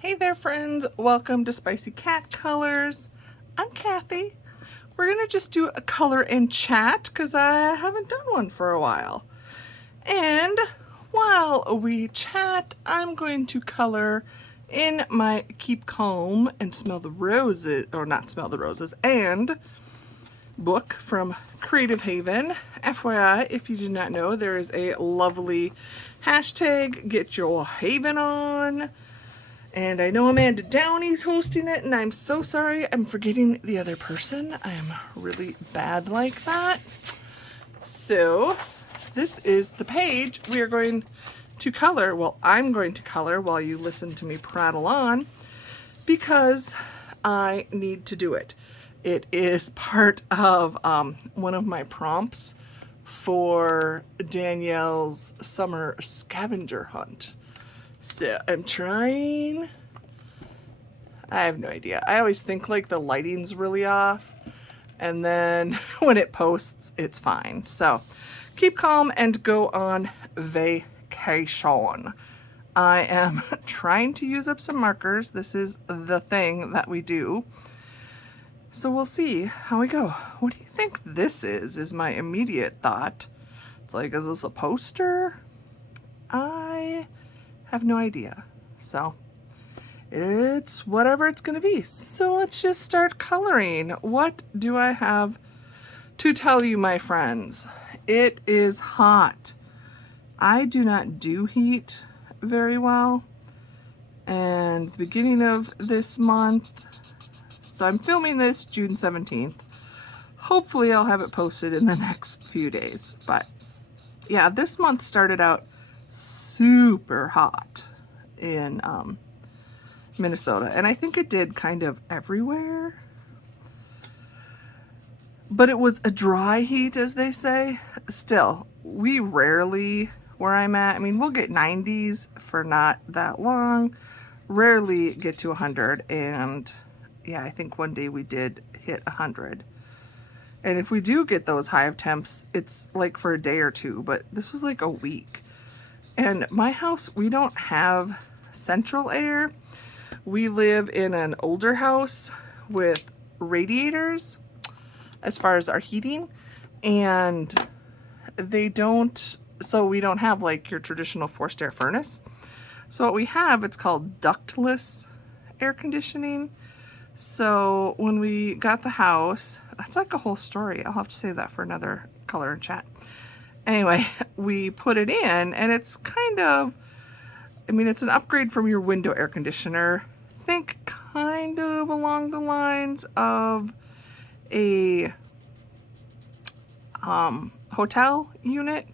Hey there friends, welcome to Spicy Cat Colors. I'm Kathy. We're gonna just do a color and chat because I haven't done one for a while. And while we chat, I'm going to color in my Keep Calm and Smell the Roses, or not Smell the Roses, and book from Creative Haven. FYI, if you do not know, there is a lovely hashtag, Get Your Haven On. And I know Amanda Downey's hosting it, and I'm so sorry I'm forgetting the other person. I'm really bad like that. So this is the page we are going to color. Well, I'm going to color while you listen to me prattle on because I need to do it. It is part of one of my prompts for Danielle's summer scavenger hunt. So I'm trying. I have no idea. I always think like the lighting's really off, and then when it posts, it's fine. So keep calm and go on vacation. I am trying to use up some markers. This is the thing that we do. So we'll see how we go. What do you think this is my immediate thought. It's like, is this a poster? I have no idea. So it's whatever it's going to be. So let's just start coloring. What do I have to tell you, my friends? It is hot. I do not do heat very well. And the beginning of this month, so I'm filming this June 17th. Hopefully I'll have it posted in the next few days. But yeah, this month started out super hot in Minnesota, and I think it did kind of everywhere, but it was a dry heat, as they say. Still, we rarely, where I'm at, I mean, we'll get 90s for not that long, rarely get to 100, and yeah, I think one day we did hit 100. And if we do get those high of temps, it's like for a day or two, but this was like a week. And my house, we don't have central air. We live in an older house with radiators as far as our heating, and they don't, so we don't have like your traditional forced air furnace. So what we have, it's called ductless air conditioning. So when we got the house, that's like a whole story. I'll have to save that for another color and chat. Anyway, we put it in, and it's kind of, I mean, it's an upgrade from your window air conditioner. Think kind of along the lines of a hotel unit.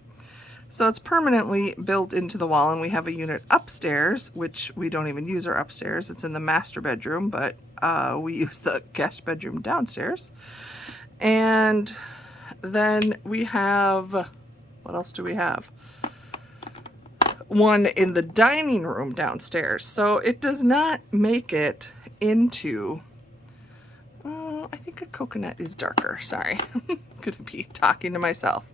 So it's permanently built into the wall, and we have a unit upstairs, which we don't even use our upstairs. It's in the master bedroom, but we use the guest bedroom downstairs. And then we have, what else do we have? One in the dining room downstairs. So it does not make it into, I think a coconut is darker. Sorry, could be talking to myself.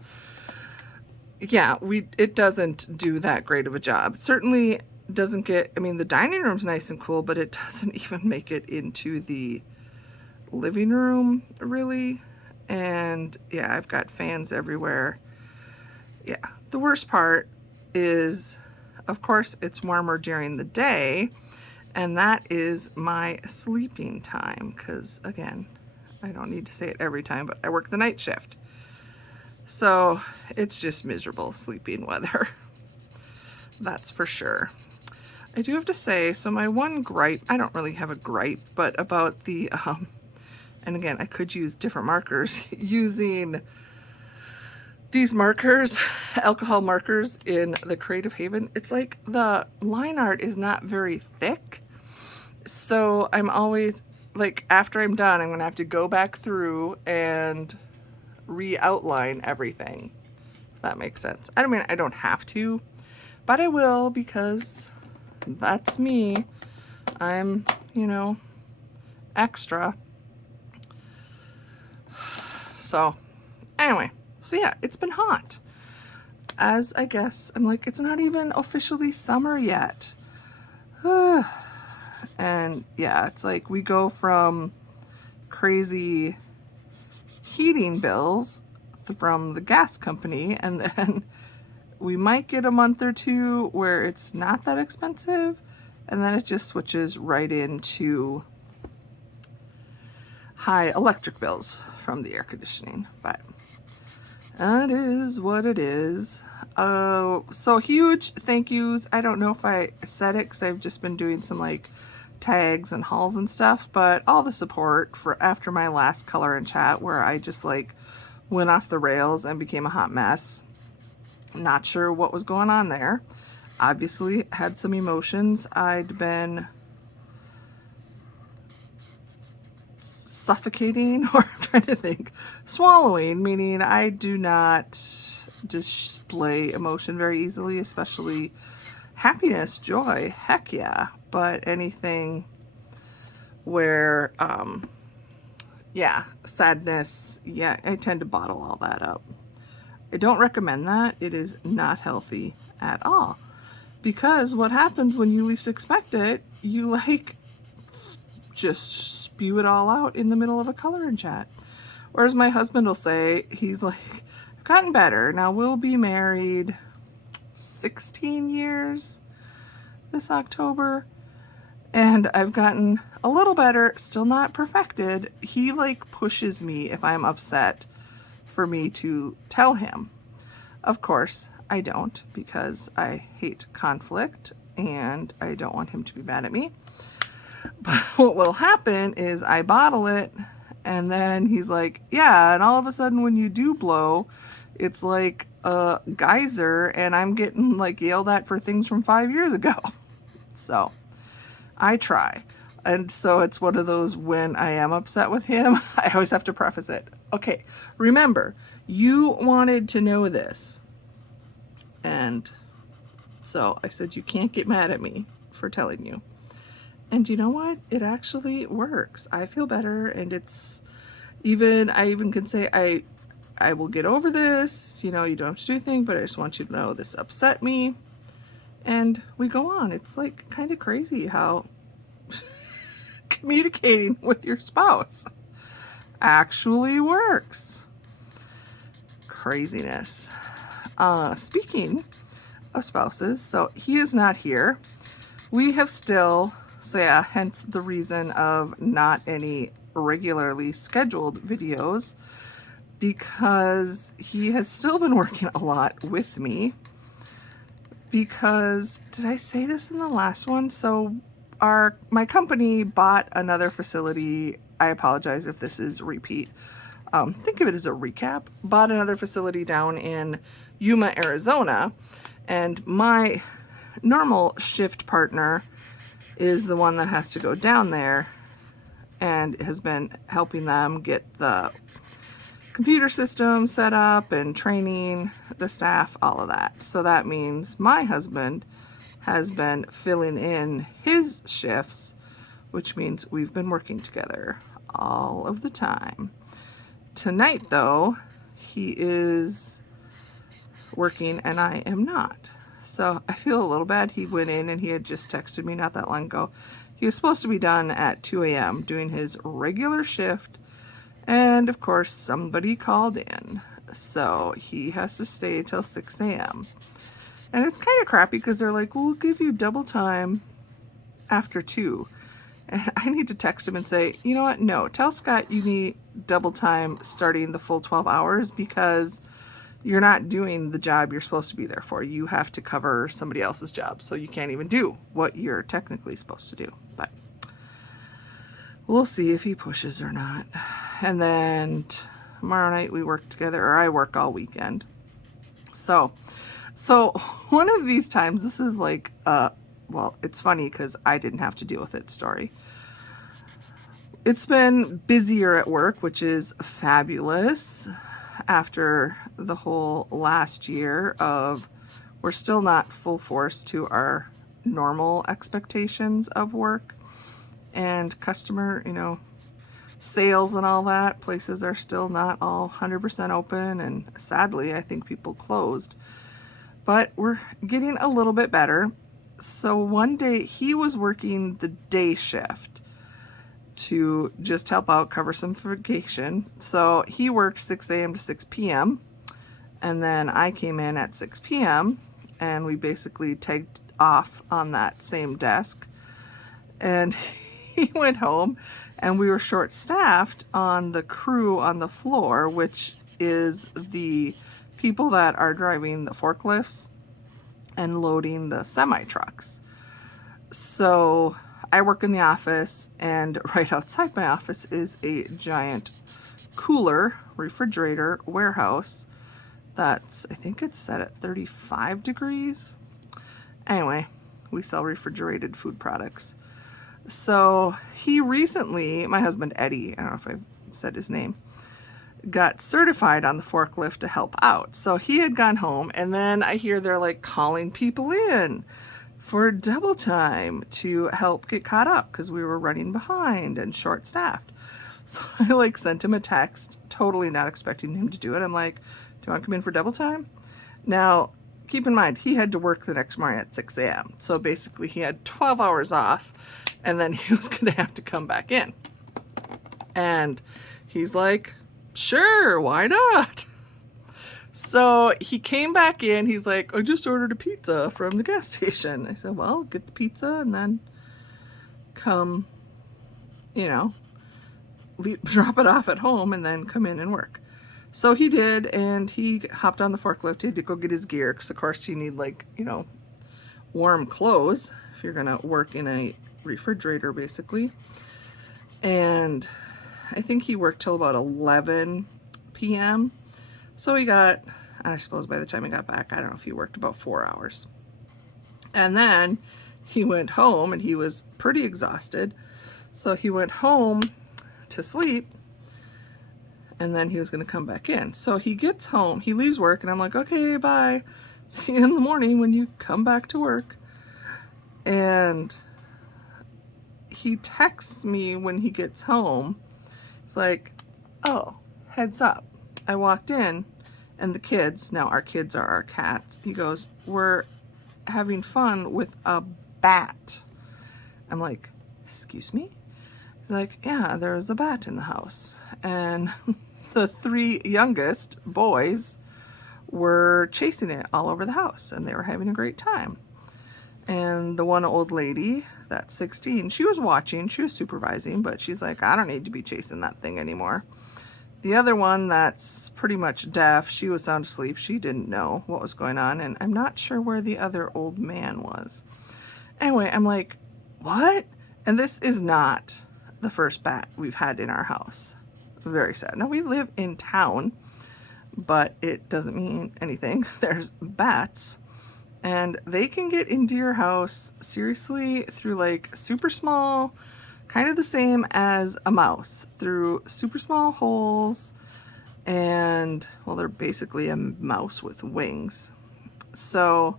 Yeah, it doesn't do that great of a job. It certainly doesn't get, I mean, the dining room's nice and cool, but it doesn't even make it into the living room, really. And yeah, I've got fans everywhere. Yeah, the worst part is, of course, it's warmer during the day, and that is my sleeping time, because again, I don't need to say it every time, but I work the night shift. So it's just miserable sleeping weather. That's for sure. I do have to say, so my one gripe, I don't really have a gripe, but about the, and again, I could use different markers, using these markers, alcohol markers in the Creative Haven. It's like the line art is not very thick. So I'm always, like, after I'm done, I'm gonna have to go back through and re-outline everything, if that makes sense. I mean, I don't have to, but I will, because that's me. I'm, you know, extra. So anyway, so yeah, it's been hot. As I guess, I'm like, it's not even officially summer yet. And yeah, it's like we go from crazy heating bills from the gas company, and then we might get a month or two where it's not that expensive, and then it just switches right into high electric bills from the air conditioning. But that is what it is. So huge thank yous. I don't know if I said it because I've just been doing some like tags and hauls and stuff, but all the support for after my last color and chat where I just like went off the rails and became a hot mess. Not sure what was going on there. Obviously had some emotions. I'd been suffocating, or I'm trying to think, swallowing, meaning I do not display emotion very easily, especially happiness, joy, heck yeah. But anything where, yeah, sadness, yeah, I tend to bottle all that up. I don't recommend that. It is not healthy at all. Because what happens when you least expect it, you like just spew it all out in the middle of a color and chat. Or as my husband will say, he's like, I've gotten better. Now we'll be married 16 years this October. And I've gotten a little better, still not perfected. He like pushes me if I'm upset for me to tell him. Of course, I don't, because I hate conflict and I don't want him to be mad at me. But what will happen is I bottle it, and then he's like, yeah, and all of a sudden when you do blow, it's like a geyser, and I'm getting like yelled at for things from 5 years ago. So I try. And so it's one of those, when I am upset with him, I always have to preface it. Okay, remember, you wanted to know this. And so I said, you can't get mad at me for telling you. And you know what? It actually works. I feel better, and it's even, I even can say, I will get over this. You know, you don't have to do anything, but I just want you to know this upset me. And we go on. It's like kind of crazy how communicating with your spouse actually works. Craziness. Speaking of spouses, so he is not here. We have still, so yeah, hence the reason of not any regularly scheduled videos, because he has still been working a lot with me. Because, did I say this in the last one? So my company bought another facility. I apologize if this is repeat. Think of it as a recap. Bought another facility down in Yuma, Arizona, and my normal shift partner is the one that has to go down there and has been helping them get the computer system set up and training the staff, all of that. So that means my husband has been filling in his shifts, which means we've been working together all of the time. Tonight, though, he is working and I am not. So I feel a little bad. He went in and he had just texted me not that long ago. He was supposed to be done at 2 a.m. doing his regular shift. And of course, somebody called in. So he has to stay till 6 a.m. And it's kind of crappy because they're like, we'll give you double time after 2. And I need to text him and say, you know what? No, tell Scott you need double time starting the full 12 hours because you're not doing the job you're supposed to be there for. You have to cover somebody else's job, so you can't even do what you're technically supposed to do. But we'll see if he pushes or not. And then tomorrow night we work together, or I work all weekend. So one of these times, this is like, well, it's funny because I didn't have to deal with it story. It's been busier at work, which is fabulous after the whole last year of we're still not full force to our normal expectations of work and customer, you know, sales and all that. Places are still not all 100% open, and sadly I think people closed, but we're getting a little bit better. So one day he was working the day shift to just help out, cover some vacation. So he worked 6 a.m. to 6 p.m. And then I came in at 6 p.m. and we basically tagged off on that same desk. And he went home and we were short-staffed on the crew on the floor, which is the people that are driving the forklifts and loading the semi-trucks. So I work in the office, and right outside my office is a giant cooler, refrigerator, warehouse that's, I think it's set at 35 degrees. Anyway, we sell refrigerated food products. So he recently, my husband Eddie, I don't know if I said his name, got certified on the forklift to help out. So he had gone home, and then I hear they're like calling people in for double time to help get caught up because we were running behind and short staffed. So I like sent him a text, totally not expecting him to do it. I'm like, do you want to come in for double time? Now, keep in mind, he had to work the next morning at 6 a.m. So basically he had 12 hours off, and then he was going to have to come back in. And he's like, sure, why not? So he came back in. He's like, I just ordered a pizza from the gas station. I said, well, get the pizza and then come, you know, drop it off at home and then come in and work. So he did, and he hopped on the forklift. He had to go get his gear because, of course, you need, like, you know, warm clothes if you're going to work in a refrigerator, basically. And I think he worked till about 11 p.m. So he got, I suppose by the time he got back, I don't know if he worked about 4 hours. And then he went home, and he was pretty exhausted. So he went home to sleep, and then he was going to come back in. So he gets home, he leaves work, and I'm like, okay, bye. See you in the morning when you come back to work. And he texts me when he gets home. It's like, oh, heads up. I walked in, and the kids, now our kids are our cats, he goes, we're having fun with a bat. I'm like, excuse me? He's like, yeah, there's a bat in the house. And the 3 youngest boys were chasing it all over the house, and they were having a great time. And the one old lady, that's 16, she was watching, she was supervising, but she's like, I don't need to be chasing that thing anymore. The other one that's pretty much deaf, she was sound asleep. She didn't know what was going on, and I'm not sure where the other old man was. Anyway, I'm like, what? And this is not the first bat we've had in our house. Very sad. Now, we live in town, but it doesn't mean anything. There's bats, and they can get into your house, seriously, through like super small, kind of the same as a mouse, through super small holes, and, well, they're basically a mouse with wings. So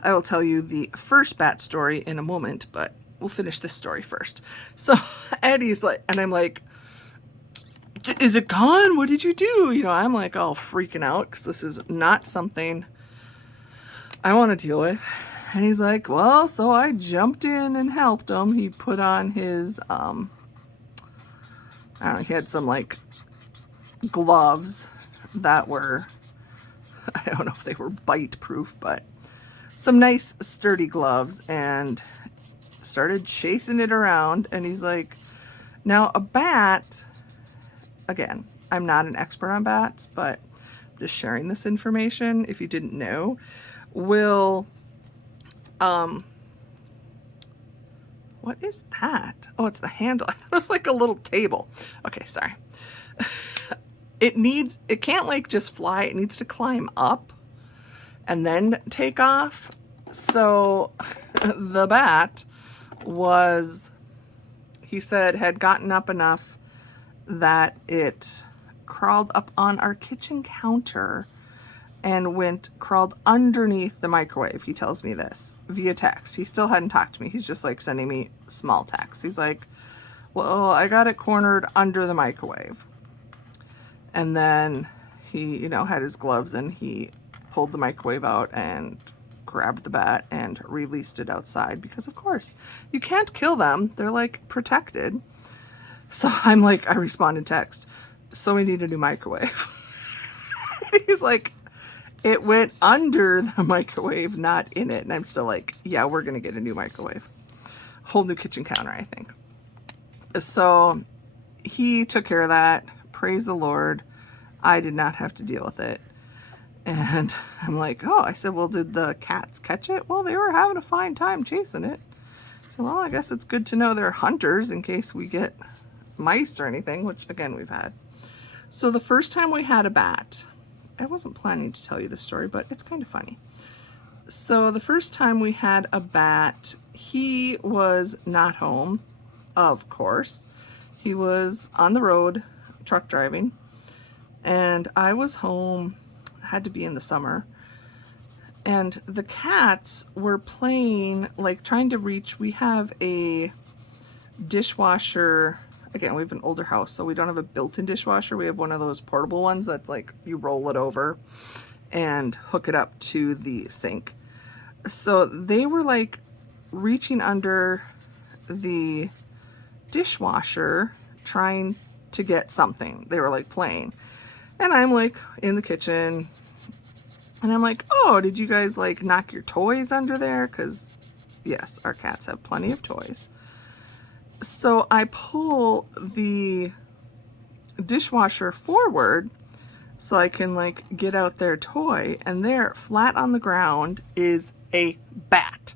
I will tell you the first bat story in a moment, but we'll finish this story first. So Eddie's like, and I'm like, is it gone? What did you do? You know, I'm like all freaking out because this is not something I want to deal with. And he's like, well, so I jumped in and helped him. He put on his, I don't know, he had some like gloves that were, I don't know if they were bite proof, but some nice sturdy gloves, and started chasing it around. And he's like, now a bat, again, I'm not an expert on bats, but just sharing this information, if you didn't know, will, what is that? Oh, it's the handle. I thought it was like a little table. Okay, sorry. It can't like just fly. It needs to climb up and then take off. So the bat was, he said, had gotten up enough that it crawled up on our kitchen counter and crawled underneath the microwave. He tells me this via text. He still hadn't talked to me. He's just like sending me small texts. He's like, well, I got it cornered under the microwave. And then he, you know, had his gloves, and he pulled the microwave out and grabbed the bat and released it outside because, of course, you can't kill them. They're like protected. So I'm like, I respond in text, so we need a new microwave. He's like, it went under the microwave, not in it. And I'm still like, yeah, we're going to get a new microwave. Whole new kitchen counter, I think. So he took care of that. Praise the Lord. I did not have to deal with it. And I'm like, oh, I said, well, did the cats catch it? Well, they were having a fine time chasing it. So, well, I guess it's good to know they're hunters in case we get mice or anything, which again, we've had. So the first time we had a bat, I wasn't planning to tell you this story, but it's kind of funny. So the first time we had a bat, he was not home, of course. He was on the road, truck driving, and I was home, had to be in the summer, and the cats were playing, like trying to reach, we have a dishwasher. Again, we have an older house, so we don't have a built-in dishwasher. We have one of those portable ones that's like you roll it over and hook it up to the sink. So they were like reaching under the dishwasher trying to get something. They were like playing. And I'm like in the kitchen and I'm like, oh, did you guys like knock your toys under there? Because yes, our cats have plenty of toys. So I pull the dishwasher forward so I can like get out their toy, and there, flat on the ground, is a bat.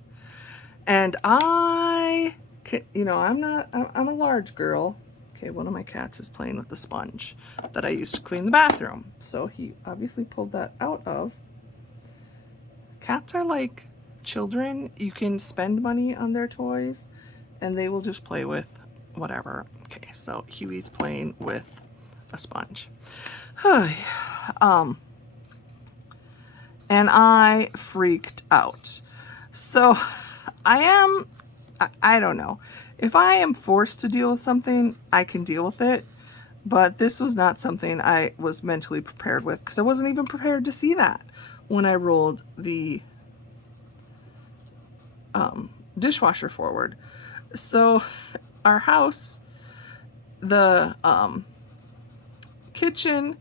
And I'm a large girl. Okay, one of my cats is playing with the sponge that I used to clean the bathroom. So he obviously pulled that out of. Cats are like children. You can spend money on their toys and they will just play with whatever. Okay, so Huey's playing with a sponge. And I freaked out. So I don't know. If I am forced to deal with something, I can deal with it. But this was not something I was mentally prepared with, because I wasn't even prepared to see that when I rolled the dishwasher forward. So our house, the kitchen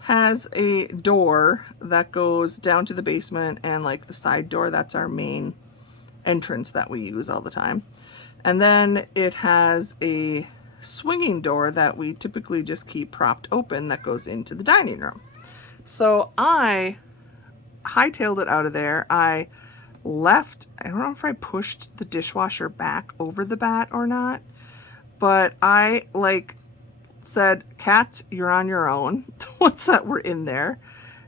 has a door that goes down to the basement, and like the side door, that's our main entrance that we use all the time. And then it has a swinging door that we typically just keep propped open that goes into the dining room. So I hightailed it out of there. I left, I don't know if I pushed the dishwasher back over the bat or not, but I like said, cats, you're on your own, the ones that were in there.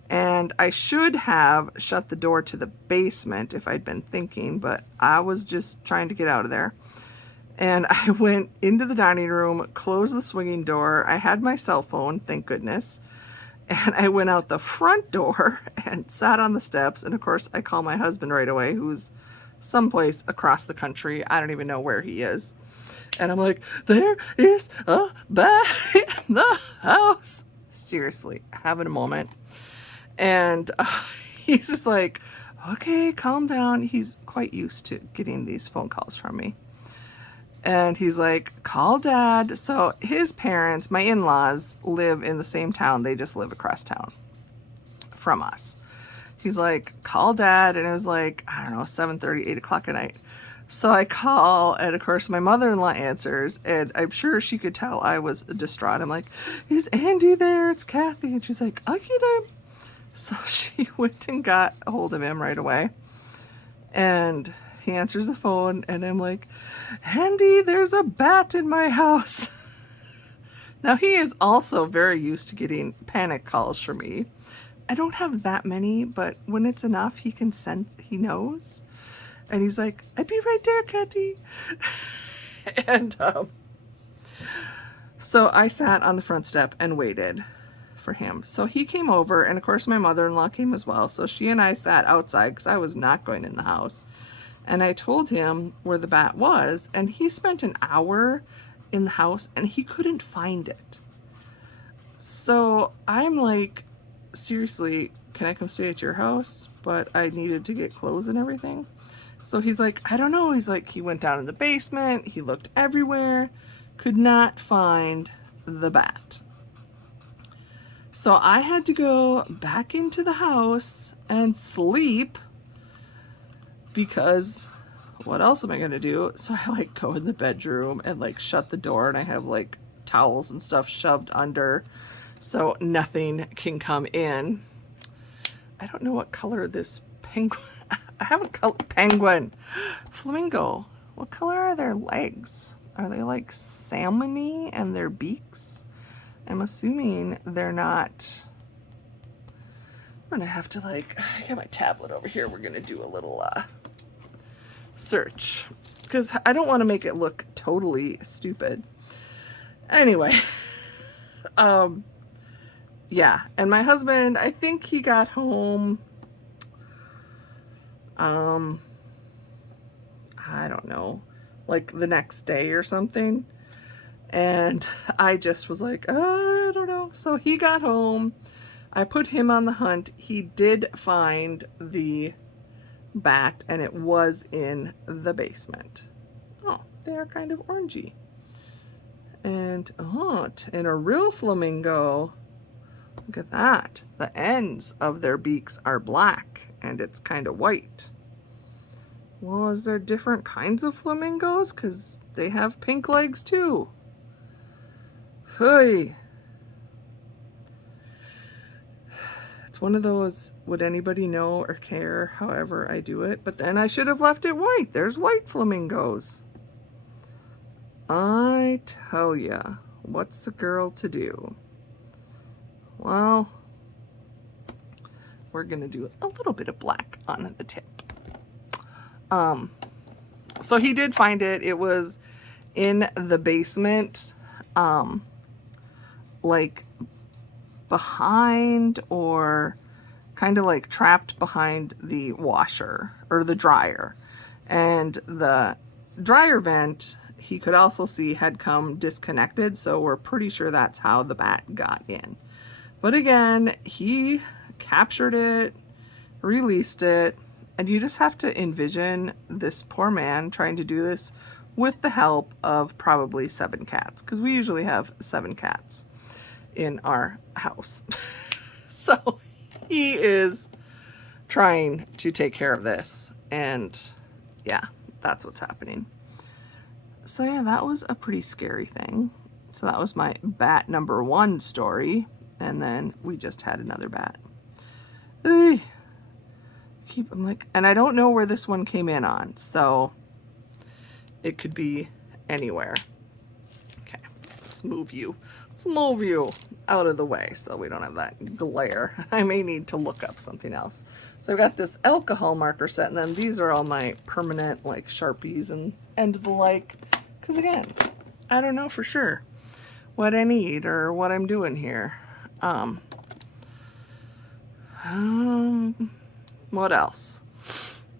And I should have shut the door to the basement if I'd been thinking, but I was just trying to get out of there. And I went into the dining room, closed the swinging door. I had my cell phone, thank goodness. And I went out the front door and sat on the steps. And of course, I call my husband right away, who's someplace across the country. I don't even know where he is. And I'm like, there is a bat in the house. Seriously, having a moment. And he's just like, okay, calm down. He's quite used to getting these phone calls from me. And he's like, call Dad. So his parents, my in-laws, live in the same town. They just live across town from us. He's like, call Dad. And it was like, I don't know, 7:30, 8 o'clock at night. So I call, and of course my mother-in-law answers, and I'm sure she could tell I was distraught. I'm like, is Andy there? It's Kathy. And she's like, I'll get him. So she went and got a hold of him right away. And he answers the phone, and I'm like, Andy, there's a bat in my house. Now, he is also very used to getting panic calls from me. I don't have that many, but when it's enough, he can sense, he knows. And he's like, I'd be right there, Kathy. And so I sat on the front step and waited for him. So he came over, and of course my mother-in-law came as well. So she and I sat outside because I was not going in the house. And I told him where the bat was, and he spent an hour in the house and he couldn't find it. So I'm like, seriously, can I come stay at your house? But I needed to get clothes and everything. So he's like, I don't know. He's like, he went down in the basement. He looked everywhere. Could not find the bat. So I had to go back into the house and sleep because what else am I going to do? So I like go in the bedroom and like shut the door, and I have like towels and stuff shoved under so nothing can come in. I don't know what color this penguin. I have a color penguin. Flamingo. What color are their legs? Are they like salmony and their beaks? I'm assuming they're not. I'm gonna have to like, I got my tablet over here. We're gonna do a little search because I don't want to make it look totally stupid. Anyway, yeah, and my husband, I think he got home, I don't know, like the next day or something. And I just was like, I don't know. So he got home. I put him on the hunt. He did find the bat, and it was in the basement. Oh, they are kind of orangey. And oh, and a real flamingo. Look at that. The ends of their beaks are black, and it's kind of white. Well, is there different kinds of flamingos? Because they have pink legs too. Hey. It's one of those, would anybody know or care however I do it? But then I should have left it white. There's white flamingos. I tell ya, what's a girl to do? Well, we're gonna do a little bit of black on the tip. So he did find it. It was in the basement, like behind or kind of like trapped behind the washer or the dryer. And the dryer vent, he could also see, had come disconnected. So we're pretty sure that's how the bat got in. But again, he captured it, released it, and you just have to envision this poor man trying to do this with the help of probably 7 cats, because we usually have 7 cats in our house. So he is trying to take care of this, and yeah, that's what's happening. So yeah, that was a pretty scary thing. So that was my bat number 1 story, and then we just had another bat. I'm like, and I don't know where this one came in on, so it could be anywhere. Okay, let's move you out of the way so we don't have that glare. I may need to look up something else. So I've got this alcohol marker set, and then these are all my permanent like Sharpies and the like, because again, I don't know for sure what I need or what I'm doing here. What else?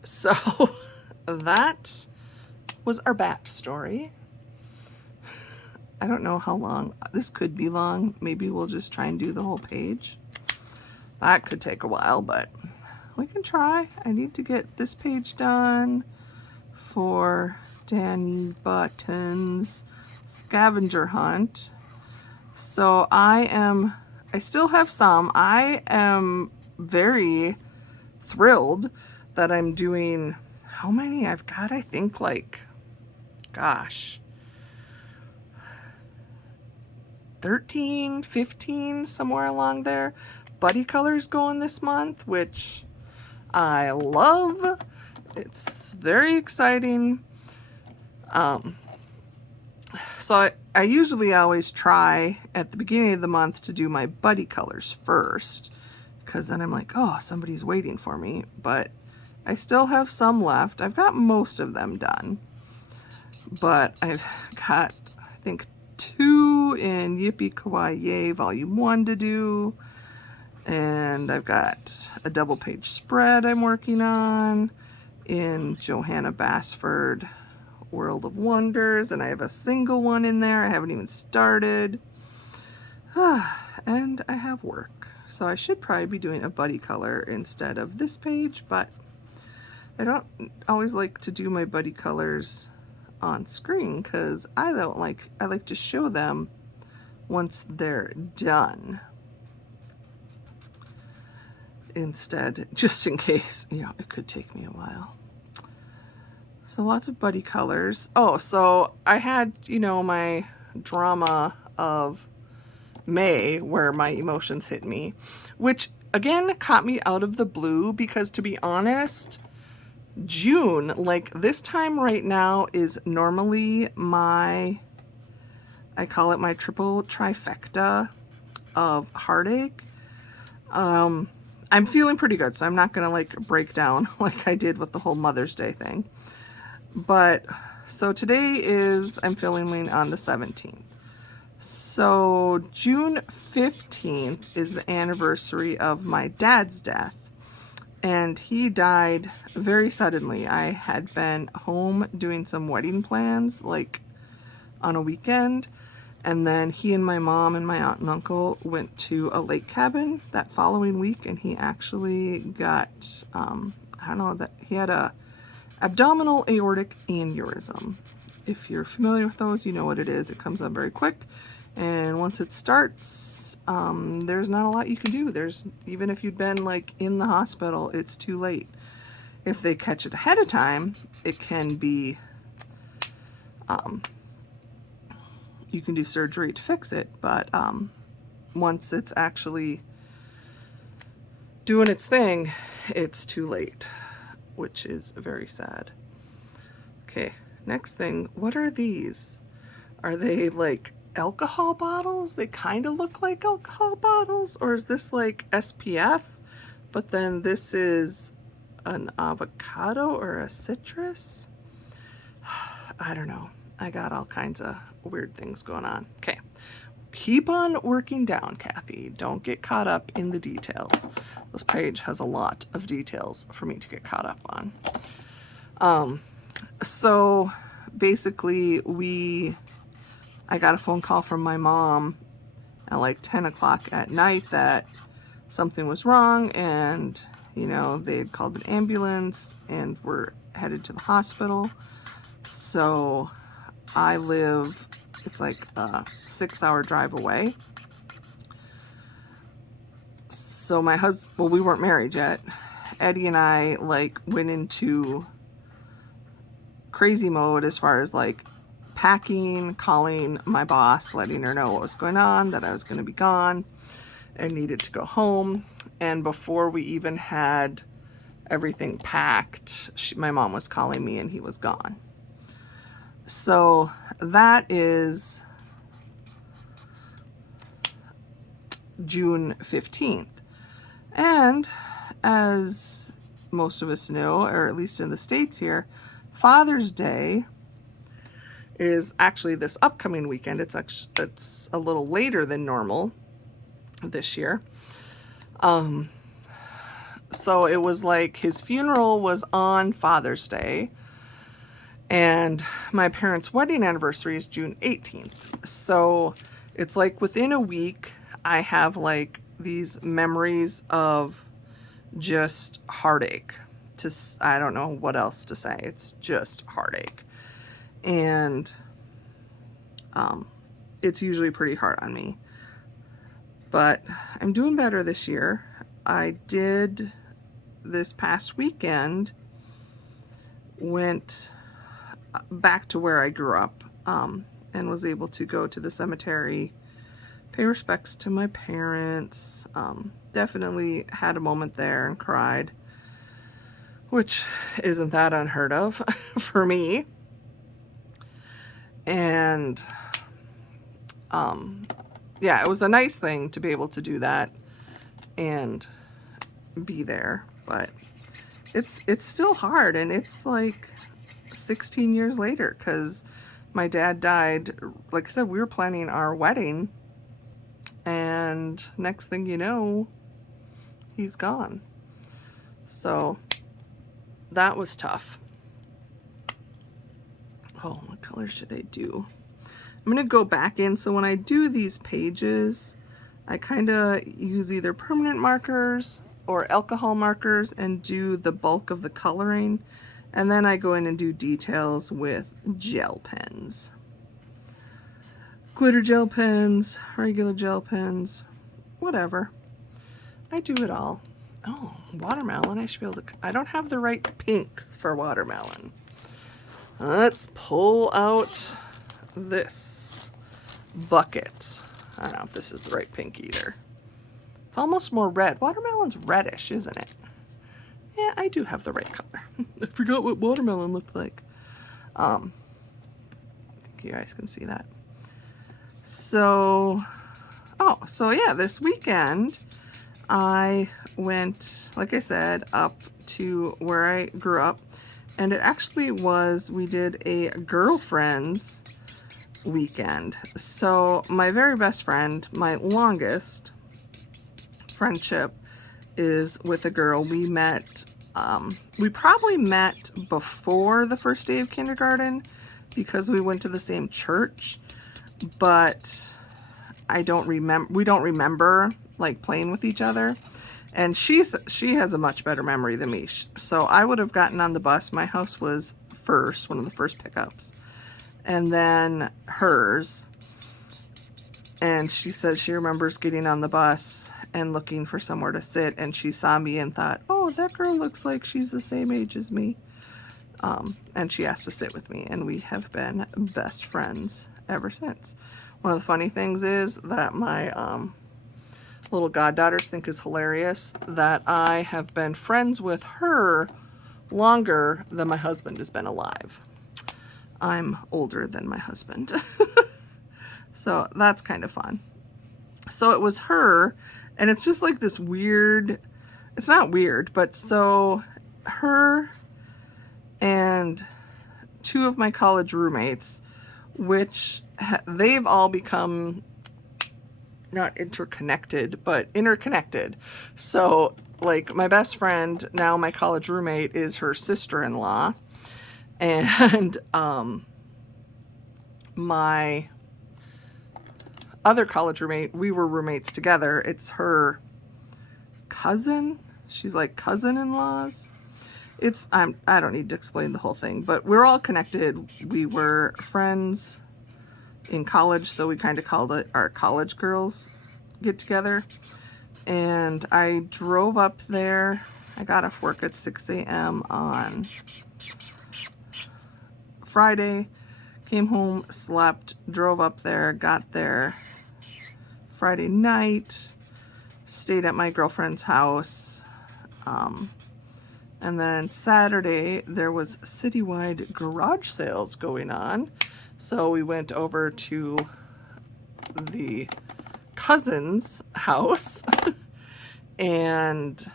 So that was our bat story. I don't know how long. This could be long. Maybe we'll just try and do the whole page. That could take a while, but we can try. I need to get this page done for Danny Button's scavenger hunt. So I still have some. I am very thrilled that I'm doing, how many I've got? I think like, gosh, 13, 15, somewhere along there. Buddy colors going this month, which I love. It's very exciting. So I usually always try at the beginning of the month to do my buddy colors first, because then I'm like, oh, somebody's waiting for me. But I still have some left. I've got most of them done, but I've got, I think, 2 in Yippee Kawaii Yay Volume 1 to do, and I've got a double page spread I'm working on in Johanna Basford World of Wonders, and I have a single one in there I haven't even started. And I have work. So I should probably be doing a buddy color instead of this page, but I don't always like to do my buddy colors on screen because I like to show them once they're done. Instead, just in case, you know, it could take me a while. So lots of buddy colors. Oh, so I had, you know, my drama of May where my emotions hit me, which again caught me out of the blue because, to be honest, June, like this time right now, is normally my, I call it my triple trifecta of heartache. I'm feeling pretty good, so I'm not gonna like break down like I did with the whole Mother's Day thing. But so today is, I'm filming on the 17th. So June 15th is the anniversary of my dad's death. And he died very suddenly. I had been home doing some wedding plans, like on a weekend. And then he and my mom and my aunt and uncle went to a lake cabin that following week. And he actually got, I don't know, that he had a abdominal aortic aneurysm. If you're familiar with those, you know what it is. It comes up very quick. And once it starts, there's not a lot you can do. Even if you'd been like in the hospital, it's too late. If they catch it ahead of time, it can be, you can do surgery to fix it. But once it's actually doing its thing, it's too late, which is very sad. Okay, next thing, what are these? Are they like alcohol bottles? They kind of look like alcohol bottles. Or is this like SPF, but then this is an avocado or a citrus? I don't know. I got all kinds of weird things going on. Okay, keep on working down, Kathy. Don't get caught up in the details. This page has a lot of details for me to get caught up on. So basically I got a phone call from my mom at like 10 o'clock at night that something was wrong, and, you know, they had called an ambulance and were headed to the hospital. So I live, it's like a 6-hour drive away. So my husband, well, we weren't married yet. Eddie and I like went into crazy mode as far as like packing, calling my boss, letting her know what was going on, that I was going to be gone and needed to go home. And before we even had everything packed, my mom was calling me and he was gone. So that is June 15th. And as most of us know, or at least in the States here, Father's Day is actually this upcoming weekend. It's a little later than normal this year. So it was like his funeral was on Father's Day, and my parents' wedding anniversary is June 18th. So it's like within a week, I have like these memories of just heartache. I don't know what else to say. It's just heartache. And it's usually pretty hard on me. But I'm doing better this year. I did this past weekend, went back to where I grew up, and was able to go to the cemetery, pay respects to my parents. Definitely had a moment there and cried, which isn't that unheard of for me. And yeah, it was a nice thing to be able to do that and be there, but it's still hard, and it's like 16 years later, because my dad died, like I said, we were planning our wedding, and next thing you know, he's gone. So that was tough. Oh, what color should I do? I'm going to go back in. So when I do these pages, I kind of use either permanent markers or alcohol markers and do the bulk of the coloring. And then I go in and do details with gel pens. Glitter gel pens, regular gel pens, whatever. I do it all. Oh, watermelon. I should be able to... I don't have the right pink for watermelon. Let's pull out this bucket. I don't know if this is the right pink either. It's almost more red. Watermelon's reddish, isn't it? Yeah, I do have the right color. I forgot what watermelon looked like. I think you guys can see that. So, so yeah, this weekend I went, like I said, up to where I grew up. And it actually was, we did a girlfriends weekend. So my very best friend, my longest friendship, is with a girl we met. We probably met before the first day of kindergarten because we went to the same church, but I don't remember. We don't remember like playing with each other. And she has a much better memory than me. So I would have gotten on the bus. My house was first, one of the first pickups, and then hers. And she says she remembers getting on the bus and looking for somewhere to sit, and she saw me and thought, oh, that girl looks like she's the same age as me. And she asked to sit with me, and we have been best friends ever since. One of the funny things is that my little goddaughters think is hilarious that I have been friends with her longer than my husband has been alive. I'm older than my husband. So that's kind of fun. So it was her, and it's just like this weird, it's not weird, but so her and two of my college roommates, which they've all become not interconnected, but interconnected. So like my best friend, now my college roommate, is her sister-in-law, and my other college roommate, we were roommates together. It's her cousin. She's like cousin-in-laws. I don't need to explain the whole thing, but we're all connected. We were friends in college, so we kind of called it our college girls get together. And I drove up there. I got off work at 6 a.m. on Friday, came home, slept, drove up there, got there Friday night, stayed at my girlfriend's house, and then Saturday there was citywide garage sales going on, so we went over to the cousin's house and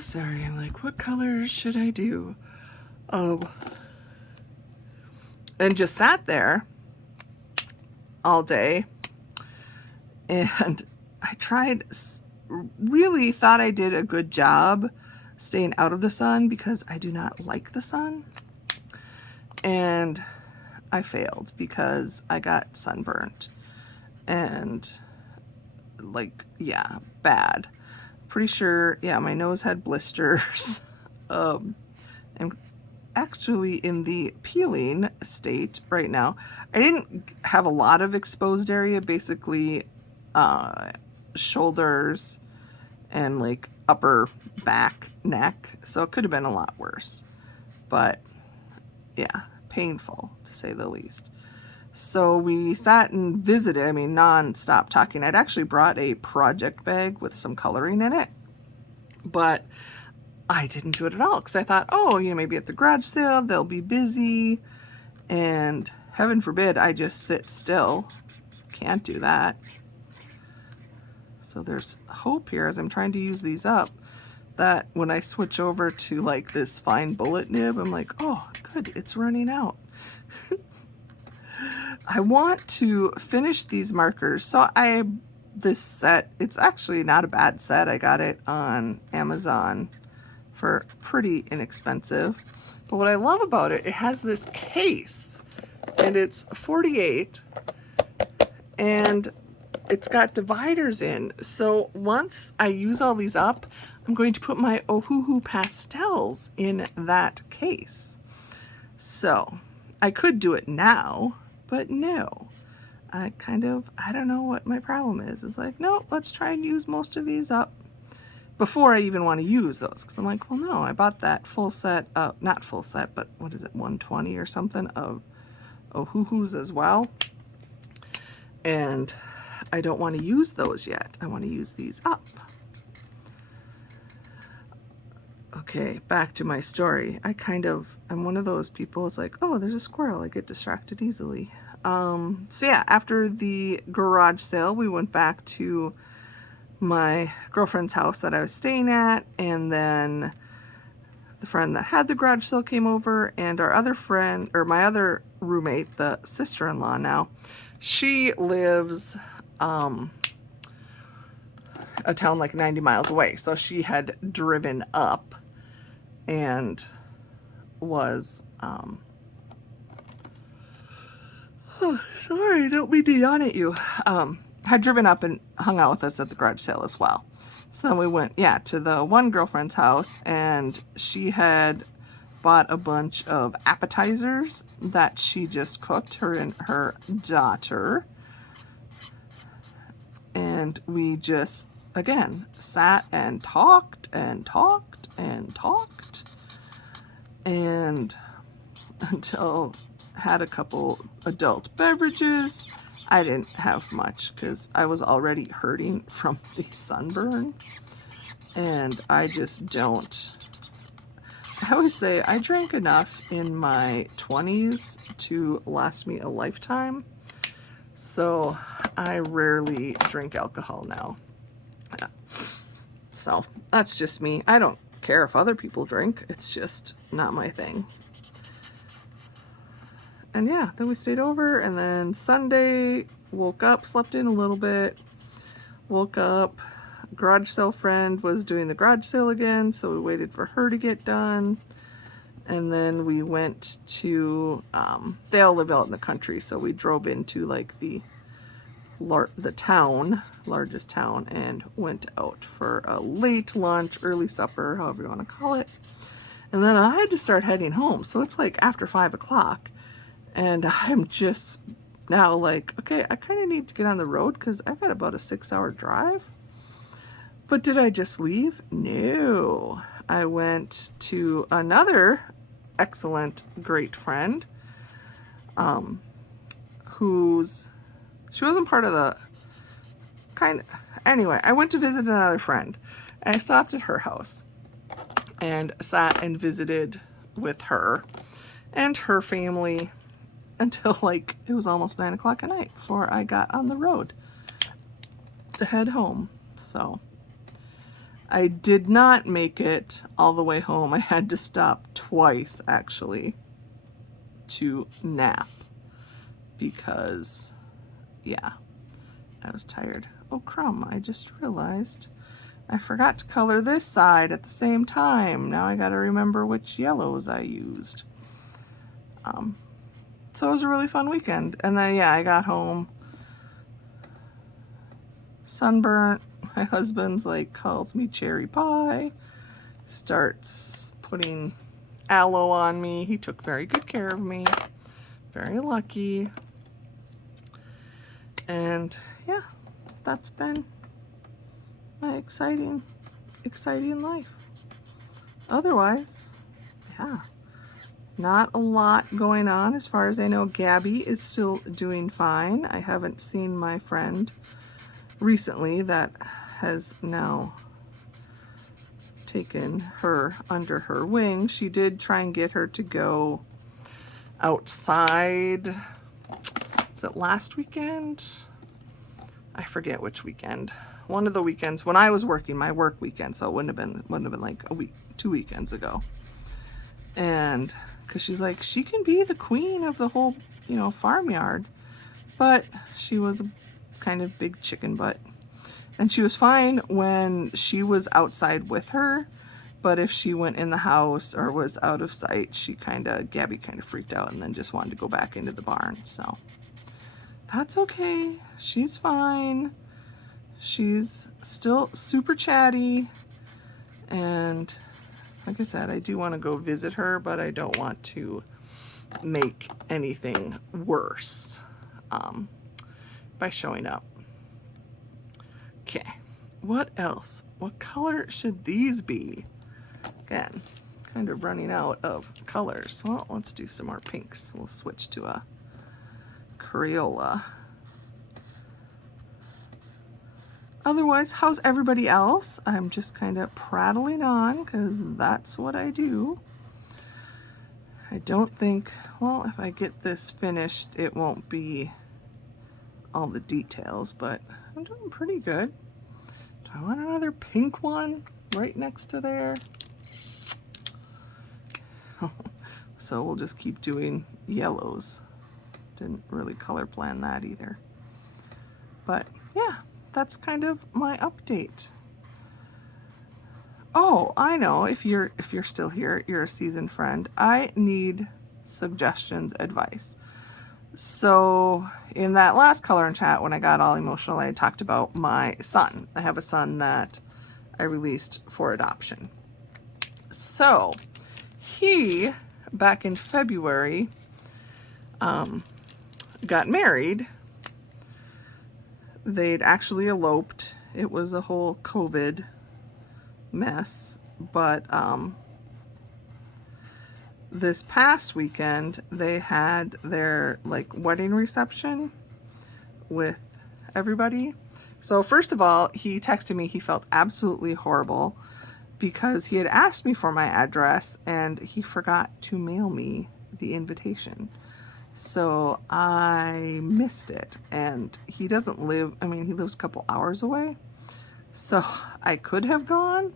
sorry, I'm like, what colors should I do? And just sat there all day, and I really thought I did a good job staying out of the sun because I do not like the sun, and I failed because I got sunburnt and like, yeah, bad. Pretty sure, yeah, my nose had blisters. I'm actually in the peeling state right now. I didn't have a lot of exposed area, basically shoulders and like upper back, neck. So it could have been a lot worse. But yeah, painful to say the least. So we sat and visited, I mean, non-stop talking. I'd actually brought a project bag with some coloring in it, but I didn't do it at all because I thought, oh, you know, maybe at the garage sale they'll be busy, and heaven forbid I just sit still. Can't do that. So there's hope here as I'm trying to use these up that when I switch over to like this fine bullet nib, I'm like, oh, good, it's running out. I want to finish these markers. So this set, it's actually not a bad set. I got it on Amazon for pretty inexpensive. But what I love about it, it has this case. and it's 48, and it's got dividers in. So once I use all these up, I'm going to put my Ohuhu pastels in that case. So I could do it now, but no. I don't know what my problem is. It's like, no, let's try and use most of these up before I even want to use those. Because I'm like, well, no, I bought that full set, not full set, but what is it, 120 or something of Ohuhus as well. And I don't want to use those yet. I want to use these up. Okay, back to my story. I'm one of those people, it's like, oh, there's a squirrel. I get distracted easily. So yeah, after the garage sale, we went back to my girlfriend's house that I was staying at, and then the friend that had the garage sale came over, and our other friend, or my other roommate, the sister-in-law now, she lives a town like 90 miles away. So she had driven up and was sorry, don't mean to yawn at you. Had driven up and hung out with us at the garage sale as well. So then we went, yeah, to the one girlfriend's house, and she had bought a bunch of appetizers that she just cooked, her and her daughter. And we just, again, sat and talked and talked and talked, and until had a couple adult beverages. I didn't have much because I was already hurting from the sunburn, and I just don't. I always say I drank enough in my 20s to last me a lifetime, so I rarely drink alcohol now. Yeah. So that's just me. I don't care if other people drink, it's just not my thing. And yeah, then we stayed over, and then Sunday, woke up, slept in a little bit, woke up, garage sale friend was doing the garage sale again, so we waited for her to get done, and then we went to, they all live out in the country, so we drove into like the town, largest town, and went out for a late lunch, early supper, however you want to call it, and then I had to start heading home, so it's like after 5 o'clock. And I'm just now like, okay, I kind of need to get on the road because I've got about a 6-hour drive. But did I just leave? No. I went to another excellent, great friend, she wasn't part of the anyway, I went to visit another friend, and I stopped at her house and sat and visited with her and her family until like it was almost 9 o'clock at night before I got on the road to head home. So I did not make it all the way home. I had to stop twice actually to nap because yeah, I was tired. Oh crumb, I just realized I forgot to color this side at the same time. Now I gotta remember which yellows I used. So it was a really fun weekend. And then, yeah, I got home sunburnt. My husband's like, calls me cherry pie, starts putting aloe on me. He took very good care of me. Very lucky. And yeah, that's been my exciting life. Otherwise, yeah. Not a lot going on. As far as I know, Gabby is still doing fine. I haven't seen my friend recently that has now taken her under her wing. She did try and get her to go outside. Is it last weekend? I forget which weekend. One of the weekends when I was working, my work weekend, so it wouldn't have been like a week, 2 weekends ago. And because she's like, she can be the queen of the whole, farmyard. But she was a kind of big chicken butt. And she was fine when she was outside with her. But if she went in the house or was out of sight, Gabby kind of freaked out and then just wanted to go back into the barn. So that's okay. She's fine. She's still super chatty. And like I said, I do want to go visit her, but I don't want to make anything worse by showing up. Okay, what else? What color should these be? Again, kind of running out of colors. Well, let's do some more pinks. We'll switch to a Crayola. Otherwise, how's everybody else? I'm just kind of prattling on because that's what I do. I don't think, well, if I get this finished, it won't be all the details, but I'm doing pretty good. Do I want another pink one right next to there? So we'll just keep doing yellows. Didn't really color plan that either. But yeah, that's kind of my update. Oh, I know, if you're still here, you're a seasoned friend. I need suggestions, advice. So in that last color and chat, when I got all emotional, I talked about my son. I have a son that I released for adoption. So he, back in February, got married. They'd actually eloped. It was a whole COVID mess, but this past weekend they had their wedding reception with everybody. So first of all, he texted me he felt absolutely horrible because he had asked me for my address and he forgot to mail me the invitation. So I missed it, and he doesn't live, I mean, he lives a couple hours away. So I could have gone.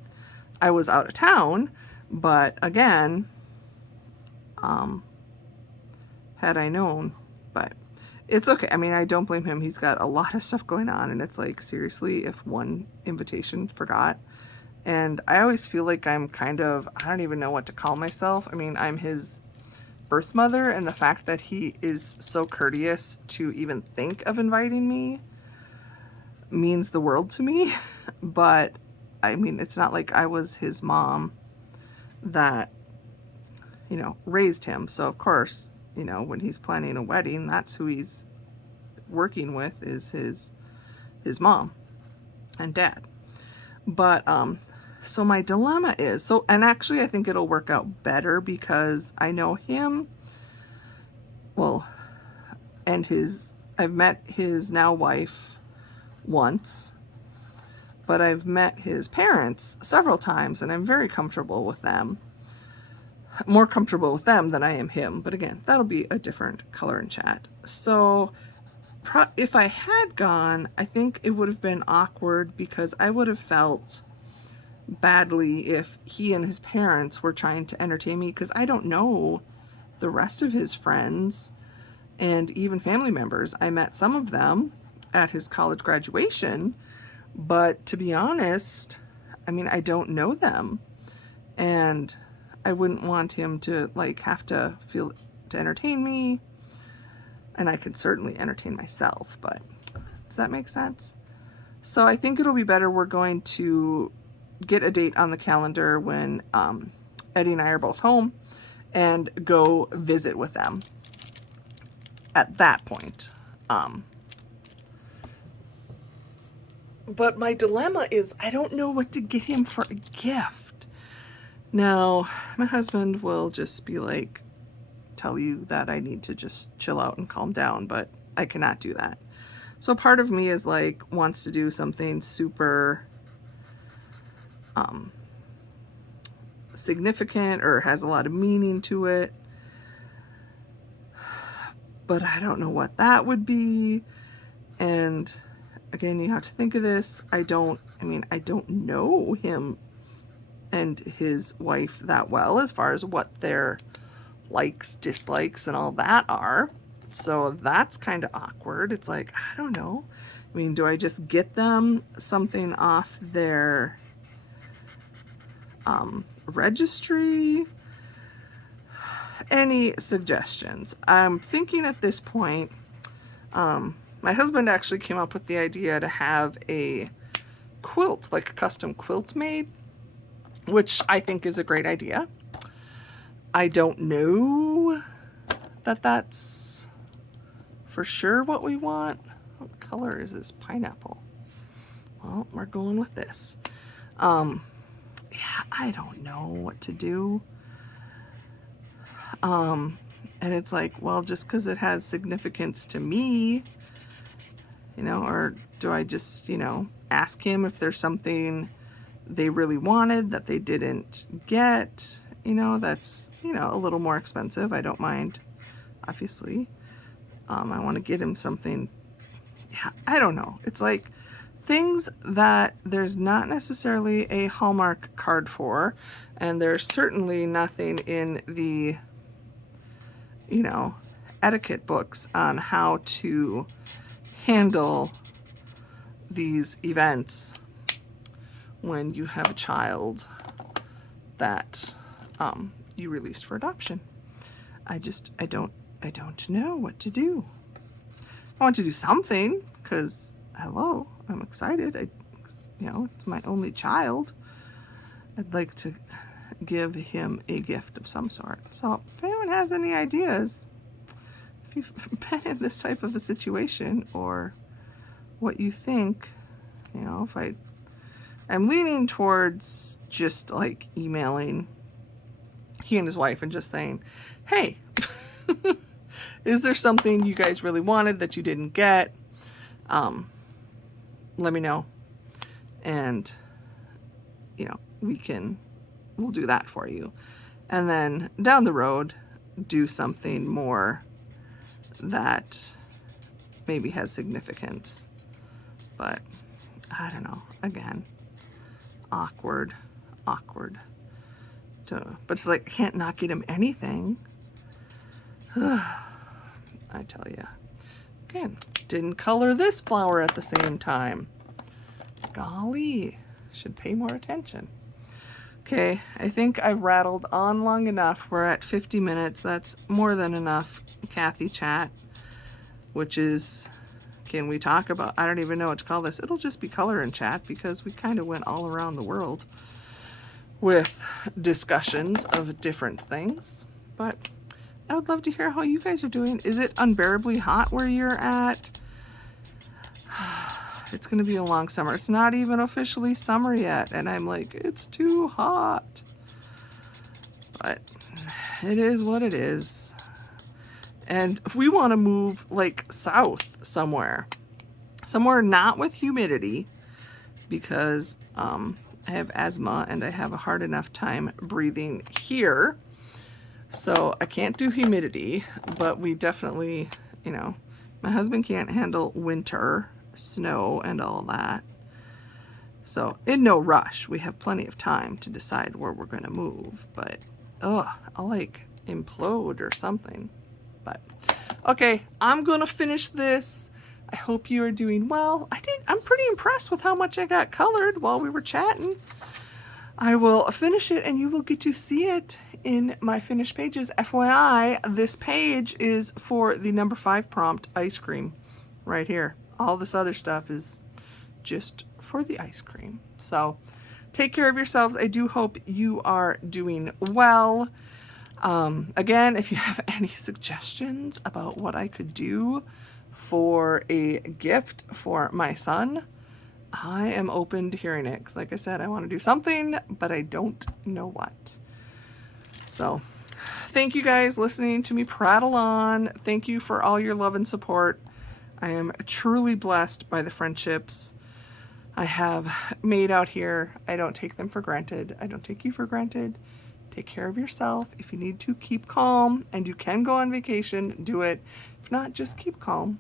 I was out of town, but again, had I known, but it's okay. I mean, I don't blame him. He's got a lot of stuff going on, and it's like, seriously, if one invitation forgot. And I always feel like I'm kind of, I don't even know what to call myself. I mean, I'm his birth mother, and the fact that he is so courteous to even think of inviting me means the world to me. But I mean, it's not like I was his mom that, you know, raised him. So of course, you know, when he's planning a wedding, that's who he's working with, is his mom and dad. But so my dilemma is, so, and actually I think it'll work out better because I know him well, and I've met his now wife once, but I've met his parents several times, and I'm very comfortable with them. More comfortable with them than I am him. But again, that'll be a different color and chat. So if I had gone, I think it would have been awkward because I would have felt badly if he and his parents were trying to entertain me, because I don't know the rest of his friends and even family members. I met some of them at his college graduation, but to be honest, I mean, I don't know them, and I wouldn't want him to have to feel to entertain me, and I could certainly entertain myself, but does that make sense? So I think it'll be better. We're going to get a date on the calendar when Eddie and I are both home and go visit with them at that point. But my dilemma is I don't know what to get him for a gift. Now, my husband will just be like, tell you that I need to just chill out and calm down, but I cannot do that. So part of me is wants to do something super significant or has a lot of meaning to it, but I don't know what that would be. And again, you have to think of this. I don't know him and his wife that well as far as what their likes, dislikes, and all that are. So that's kind of awkward. It's like, I don't know. I mean, do I just get them something off their registry. Any suggestions? I'm thinking at this point, my husband actually came up with the idea to have a quilt, like a custom quilt made, which I think is a great idea. I don't know that that's for sure what we want. What color is this? Pineapple. Well, we're going with this. Yeah, I don't know what to do. And it's like, well, just because it has significance to me, you know, or do I just, you know, ask him if there's something they really wanted that they didn't get, you know, that's, you know, a little more expensive. I don't mind, obviously. I want to get him something. Yeah, I don't know. It's like things that there's not necessarily a Hallmark card for, and there's certainly nothing in the, you know, etiquette books on how to handle these events when you have a child that you released for adoption. I don't know what to do. I want to do something because, hello, I'm excited. You know, it's my only child. I'd like to give him a gift of some sort. So if anyone has any ideas, if you've been in this type of a situation or what you think, you know, I'm leaning towards just like emailing he and his wife and just saying, hey, is there something you guys really wanted that you didn't get? Let me know. And, you know, we'll do that for you. And then down the road, do something more that maybe has significance. But I don't know. Again, awkward. But it's like, I can't not get him anything. I tell you. Again, didn't color this flower at the same time. Golly, should pay more attention. Okay, I think I've rattled on long enough. We're at 50 minutes. That's more than enough Kathy chat, which is, can we talk about, I don't even know what to call this. It'll just be color and chat because we kind of went all around the world with discussions of different things. But I would love to hear how you guys are doing. Is it unbearably hot where you're at? It's going to be a long summer. It's not even officially summer yet. And I'm like, it's too hot. But it is what it is. And we want to move like south somewhere. Somewhere not with humidity. Because I have asthma and I have a hard enough time breathing here. So I can't do humidity. But we definitely, you know, my husband can't handle winter, snow, and all that. So in no rush. We have plenty of time to decide where we're going to move. But, I'll like implode or something. But, okay, I'm going to finish this. I hope you are doing well. I'm pretty impressed with how much I got colored while we were chatting. I will finish it and you will get to see it in my finished pages. FYI, this page is for the number 5 prompt, ice cream, right here. All this other stuff is just for the ice cream. So take care of yourselves. I do hope you are doing well. Again, if you have any suggestions about what I could do for a gift for my son, I am open to hearing it. Because like I said, I want to do something, but I don't know what. So thank you guys listening to me prattle on. Thank you for all your love and support. I am truly blessed by the friendships I have made out here. I don't take them for granted. I don't take you for granted. Take care of yourself. If you need to, keep calm. And you can go on vacation, do it. If not, just keep calm.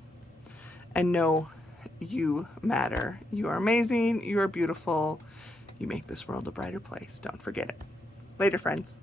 And know you matter. You are amazing. You are beautiful. You make this world a brighter place. Don't forget it. Later, friends.